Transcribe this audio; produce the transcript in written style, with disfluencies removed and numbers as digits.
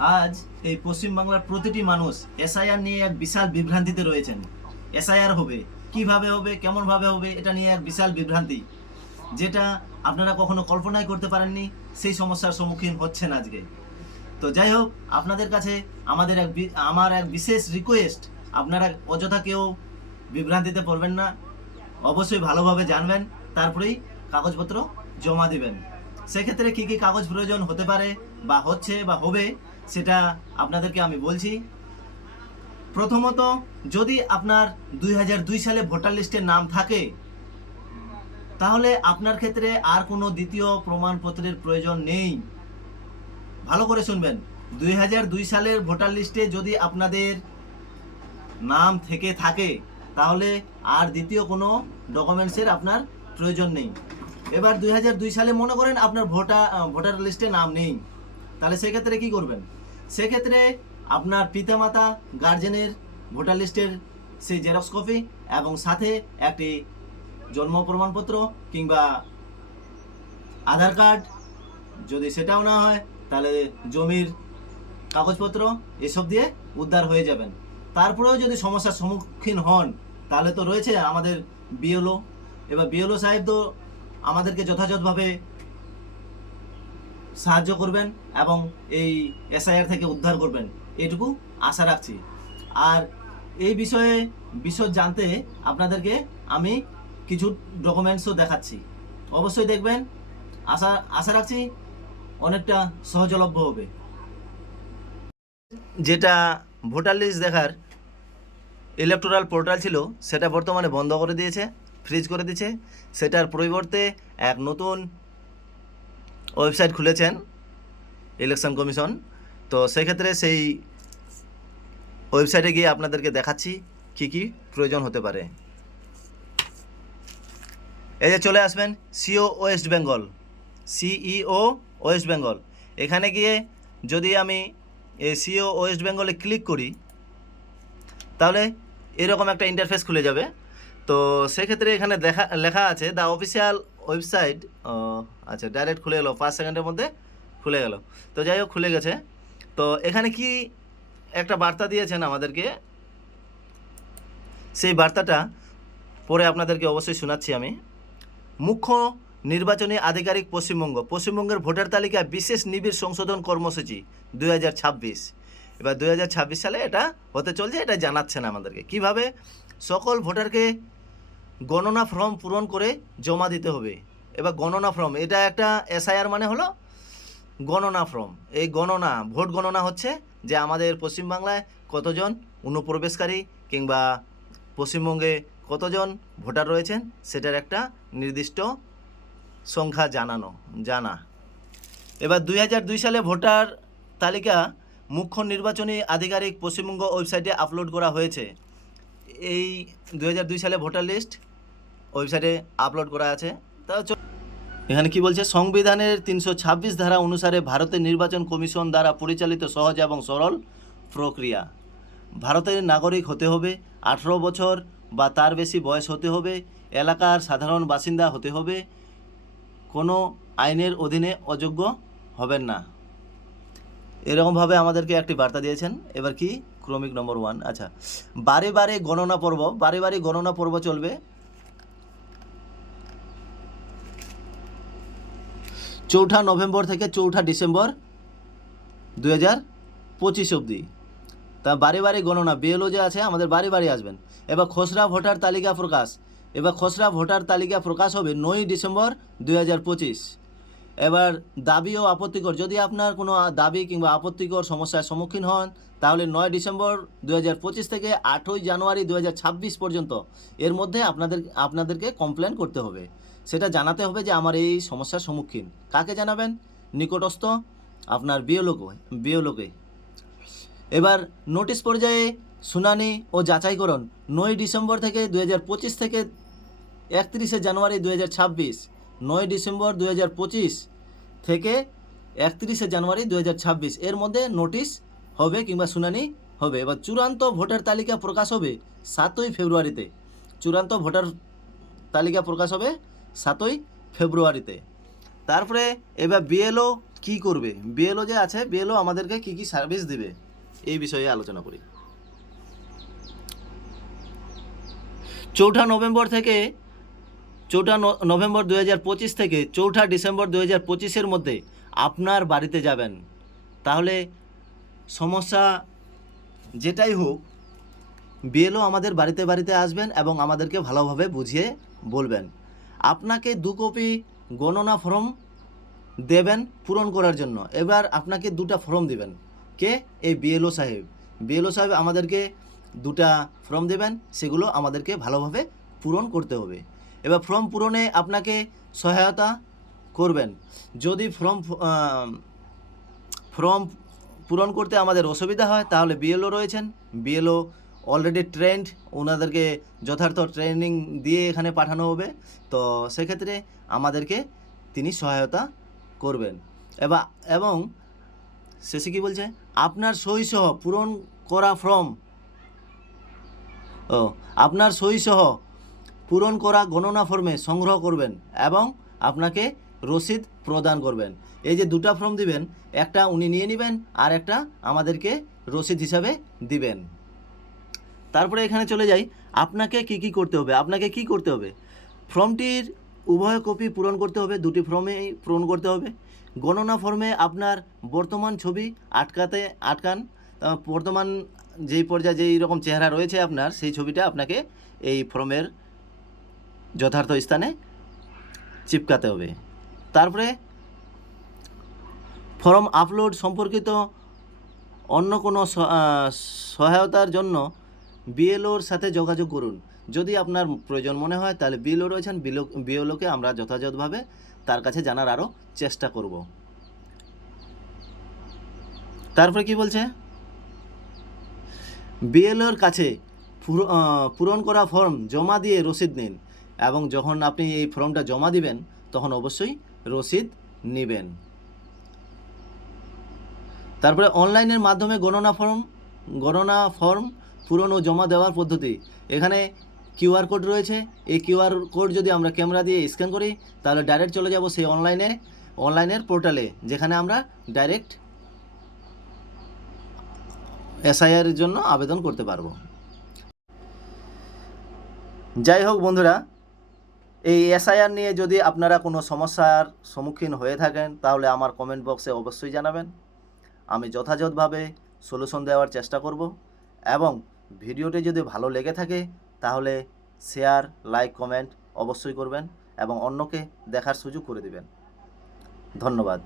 আজ এই পশ্চিমবাংলার প্রতিটি মানুষ এসআইআর নিয়ে এক বিশাল বিভ্রান্তিতে রয়েছেন। এসআইআর হবে, কিভাবে হবে, কেমনভাবে হবে, এটা নিয়ে এক বিশাল বিভ্রান্তি, যেটা আপনারা কখনো কল্পনাই করতে পারেননি। সেই সমস্যার সম্মুখীন হচ্ছেন আজকে। তো যাই হোক, আপনাদের কাছে আমার এক বিশেষ রিকোয়েস্ট, আপনারা অযথা কেউ বিভ্রান্তিতে পড়বেন না। অবশ্যই ভালোভাবে জানবেন, তারপরেই কাগজপত্র জমা দিবেন। সেক্ষেত্রে কী কী কাগজ প্রয়োজন হতে পারে বা হচ্ছে বা হবে, সেটা আপনাদেরকে আমি বলছি। প্রথমত, যদি আপনার 2002 সালে ভোটার লিস্টে নাম থাকে, তাহলে আপনার ক্ষেত্রে আর কোনো দ্বিতীয় প্রমাণপত্রের প্রয়োজন নেই। ভালো করে শুনবেন, 2002 সালের ভোটার লিস্টে যদি আপনাদের নাম থেকে থাকে, তাহলে আর দ্বিতীয় কোনো ডকুমেন্টসের আপনার প্রয়োজন নেই। এবার 2002 সালে মনে করেন আপনার ভোটার লিস্টে নাম নেই, তাহলে সেক্ষেত্রে কি করবেন? সেক্ষেত্রে আপনার পিতামাতা গার্জেনের ভোটার লিস্টের সেই জেরক্স কপি এবং সাথে একটি জন্ম প্রমাণপত্র কিংবা আধার কার্ড, যদি সেটাও না হয় তাহলে জমির কাগজপত্র, এসব দিয়ে উদ্ধার হয়ে যাবেন। তারপরেও যদি সমস্যার সম্মুখীন হন, তাহলে তো রয়েছে আমাদের বিএলও। এবার বিএলও সাহেব তো আমাদেরকে যথাযথভাবে সাহায্য করবেন এবং এই এসআইআর থেকে উদ্ধার করবেন, এটুকু আশা রাখছি। আর এই বিষয়ে বিশদ জানতে আপনাদেরকে আমি কিছু ডকুমেন্টসও দেখাচ্ছি, অবশ্যই দেখবেন। আশা রাখছি অনেকটা সহজলভ্য হবে। যেটা ভোটার লিস্ট দেখার ইলেকটোরাল পোর্টাল ছিল, সেটা বর্তমানে বন্ধ করে দিয়েছে, ফ্রিজ করে দিয়েছে। সেটার পরিবর্তে এক নতুন ওয়েবসাইট খুলেছেন ইলেকশন কমিশন। তো সেক্ষেত্রে সেই ওয়েবসাইটে গিয়ে আপনাদেরকে দেখাচ্ছি কী কী প্রয়োজন হতে পারে। এই যে চলে আসবেন সিও ওয়েস্ট বেঙ্গল, সিইও ওয়েস্ট বেঙ্গল। এখানে গিয়ে যদি আমি এই সিও ওয়েস্ট বেঙ্গলে ক্লিক করি, তাহলে এরকম একটা ইন্টারফেস খুলে যাবে। তো সেক্ষেত্রে এখানে লেখা আছে দ্য অফিসিয়াল ওয়েবসাইট। আচ্ছা, ডাইরেক্ট খুলে গেল, 5 সেকেন্ডের মধ্যে খুলে গেল। তো যাই হোক, খুলে গেছে। তো এখানে কি একটা বার্তা দিয়েছেন আমাদেরকে, সেই বার্তাটা পরে আপনাদেরকে অবশ্যই শোনাচ্ছি আমি। মুখ্য নির্বাচনী আধিকারিক পশ্চিমবঙ্গের ভোটার তালিকা বিশেষ নিবিড় সংশোধন কর্মসূচি 2026। এবার 2026 সালে এটা হতে চলছে, এটা জানাচ্ছেন আমাদেরকে কিভাবে সকল ভোটারকে গণনা ফর্ম পূরণ করে জমা দিতে হবে। এবার গণনা ফর্ম, এটা একটা এসআইআর মানে হলো গণনা ফর্ম। এই গণনা, ভোট গণনা হচ্ছে যে আমাদের পশ্চিমবাংলায় কতজন অনুপ্রবেশকারী কিংবা পশ্চিমবঙ্গে কতজন ভোটার রয়েছেন, সেটার একটা নির্দিষ্ট সংখ্যা জানা। এবার 2002 সালে ভোটার তালিকা মুখ্য নির্বাচনী আধিকারিক পশ্চিমবঙ্গ ওয়েবসাইটে আপলোড করা হয়েছে। এই 2002 সালে ভোটার লিস্ট ওয়েবসাইটে আপলোড করা আছে। তা এখানে কি বলছে, সংবিধানের 326 ধারা অনুসারে ভারতের নির্বাচন কমিশন দ্বারা পরিচালিত সহজ এবং সরল প্রক্রিয়া। ভারতের নাগরিক হতে হবে, 18 বছর বা তার বেশি বয়স হতে হবে, এলাকার সাধারণ বাসিন্দা হতে হবে, কোনো আইনের অধীনে অযোগ্য হবেন না। এরকমভাবে আমাদেরকে একটি বার্তা দিয়েছেন। এবার কি ক্রমিক নম্বর 1। আচ্ছা, বারে বারে গণনা পর্ব চলবে 4 নভেম্বর থেকে 4 ডিসেম্বর 2025 অবধি। তা বারে গণনা, বিএলও যে আছে আমাদের বারে আসবেন। এবার খসড়া ভোটার তালিকা প্রকাশ হবে 9 ডিসেম্বর 2025। এবার দাবি ও আপত্তিকর, যদি আপনার কোনো দাবি কিংবা আপত্তিকর সমস্যার সম্মুখীন হন, তাহলে 9 ডিসেম্বর 2025 থেকে 8 জানুয়ারি 2026 পর্যন্ত এর মধ্যে আপনাদেরকে কমপ্লেন করতে হবে। সেটা জানাতে হবে যে আমার এই সমস্যার সম্মুখীন। কাকে জানাবেন? নিকটস্থ আপনার বিএলওকে। এবার নোটিশ পর্যায়ে শুনানি ও যাচাইকরণ 9 ডিসেম্বর থেকে 2025 থেকে 31 জানুয়ারি 2026। 9 ডিসেম্বর 2025 থেকে 31 জানুয়ারি 2026 এর মধ্যে নোটিশ হবে কিংবা শুনানি হবে। এবার চূড়ান্ত ভোটার তালিকা প্রকাশ হবে 7 ফেব্রুয়ারিতে। তারপরে এবার বিএলও কি করবে, বিএলও যে আছে বিএলও আমাদেরকে কি কি সার্ভিস দিবে এই বিষয়ে আলোচনা করি। 4 নভেম্বর থেকে 4 নভেম্বর 2025 থেকে 4 ডিসেম্বর 2025-এর মধ্যে আপনার বাড়িতে যাবেন। তাহলে সমস্যা যেটাই হোক, বিএলও আমাদের বাড়িতে বাড়িতে আসবেন এবং আমাদেরকে ভালোভাবে বুঝিয়ে বলবেন। আপনাকে 2 কপি গণনা ফর্ম দেবেন পূরণ করার জন্য। এবার আপনাকে 2টা ফর্ম দিবেন কে, এই বিএলও সাহেব। বিএলও সাহেব আমাদেরকে 2টা ফর্ম দেবেন, সেগুলো আমাদেরকে ভালোভাবে পূরণ করতে হবে। এবার ফর্ম পূরণে আপনাকে সহায়তা করবেন। যদি ফর্ম পূরণ করতে আমাদের অসুবিধা হয় তাহলে বিএলও রয়েছেন, বিএলও অলরেডি ট্রেন্ড, ওনাদেরকে যথার্থ ট্রেনিং দিয়ে এখানে পাঠানো হবে। তো সেক্ষেত্রে আমাদেরকে তিনি সহায়তা করবেন। এবং শেষে কী বলছে, আপনার সহিসহ পূরণ করা ফর্ম আপনার সহিসহ পূরণ করা গণনা ফর্মে সংগ্রহ করবেন এবং আপনাকে রসিদ প্রদান করবেন। এই যে 2টা ফর্ম দিবেন, একটা উনি নিয়ে নেবেন আর একটা আমাদেরকে রসিদ হিসাবে দিবেন। তারপরে এখানে চলে যাই, আপনাকে কি করতে হবে। আপনাকে কি করতে হবে, ফর্মটির উভয় কপি পূরণ করতে হবে, 2টি ফর্মেই পূরণ করতে হবে। গণনা ফর্মে আপনার বর্তমান ছবি আটকান। বর্তমান যেই পর্যায়ে যেই রকম চেহারা রয়েছে আপনার, সেই ছবিটা আপনাকে এই ফর্মের যথার্থ স্থানে চিপকাতে হবে। তারপরে ফর্ম আপলোড সম্পর্কিত অন্য কোনো সহায়তার জন্য বিএলওর সাথে যোগাযোগ করুন। যদি আপনার প্রয়োজন মনে হয় তাহলে বিএলও রয়েছেন, বিএলওকে আমরা যথাযথভাবে তার কাছে জানার আরও চেষ্টা করব। তারপরে কি বলছে, বিএলওর কাছে পূরণ করা ফর্ম জমা দিয়ে রসিদ নিন এবং যখন আপনি এই ফর্মটা জমা দিবেন তখন অবশ্যই রসিদ নেবেন। তারপরে অনলাইনের মাধ্যমে গণনা ফর্ম পূরণ ও জমা দেওয়ার পদ্ধতি। এখানে কিউআর কোড রয়েছে। এই কিউআর কোড যদি আমরা ক্যামেরা দিয়ে স্ক্যান করি তাহলে ডাইরেক্ট চলে যাব সেই অনলাইনের পোর্টালে, যেখানে আমরা ডাইরেক্ট এসআইআর এর জন্য আবেদন করতে পারবো। যাই হোক বন্ধুরা, এই এসআইআর নিয়ে যদি আপনারা কোনো সমস্যার সম্মুখীন হয়ে থাকেন তাহলে আমার কমেন্ট বক্সে অবশ্যই জানাবেন। আমি যথাযথভাবে সলিউশন দেওয়ার চেষ্টা করব। এবং ভিডিওটি যদি ভালো লেগে থাকে তাহলে শেয়ার, লাইক, কমেন্ট অবশ্যই করবেন এবং অন্যকে দেখার সুযোগ করে দেবেন। ধন্যবাদ।